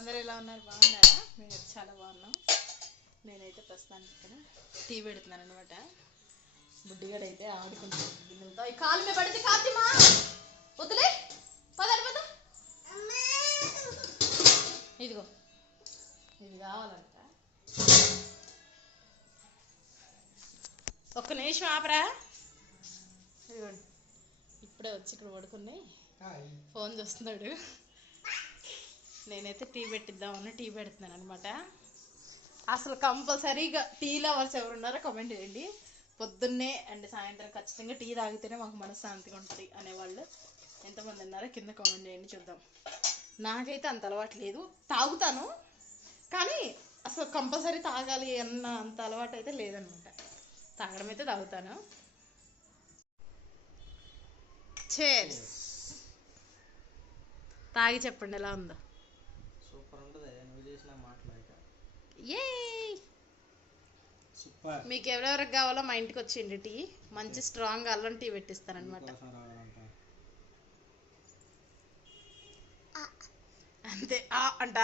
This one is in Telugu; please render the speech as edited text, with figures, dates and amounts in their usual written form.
అందరూ ఎలా ఉన్నారు? బాగున్నారా? మేము చాలా బాగున్నాం. నేనైతే ప్రస్తుతానికి ఇక్కడ టీ పెడుతున్నాను అనమాట. బుడ్డిగాడు అయితే ఆడుకుంటాను గిన్నెలతో. ఈ కాలు మీద పడితే కాతిమా వద్దులే పదండి పద. ఇదిగో ఇది కావాలంట. ఒక్క నిమిషం ఆపరా. ఇదిగోండి ఇప్పుడే వచ్చి ఇక్కడ పడుకున్నాయి, ఫోన్ చూస్తున్నాడు. నేనైతే టీ పెట్టిద్దామని టీ పెడుతున్నాను అనమాట. అసలు కంపల్సరీగా టీ లవర్స్ ఎవరున్నారో కామెంట్ చేయండి. పొద్దున్నే అండ్ సాయంత్రం ఖచ్చితంగా టీ తాగితేనే మాకు మనశ్శాంతిగా ఉంటుంది అనేవాళ్ళు ఎంతమంది ఉన్నారో కింద కామెంట్ చేయండి చూద్దాం. నాకైతే అంత అలవాటు లేదు, తాగుతాను కానీ అసలు కంపల్సరీ తాగాలి అన్న అంత అలవాటు అయితే లేదనమాట. తాగడం అయితే తాగుతాను. చేర్స్. తాగి చెప్పండి ఎలా ఉందో. సూపర్ ఉంటుంది. నువ్వు చేసిన మాట్లాడక ఏ సూపర్. మీకు ఎవరెవరికి కావాలో మా ఇంటికి వచ్చిండి. టీ మంచి స్ట్రాంగ్ అల్లం టీ పెట్టిస్తానమాట. అంతే అంట.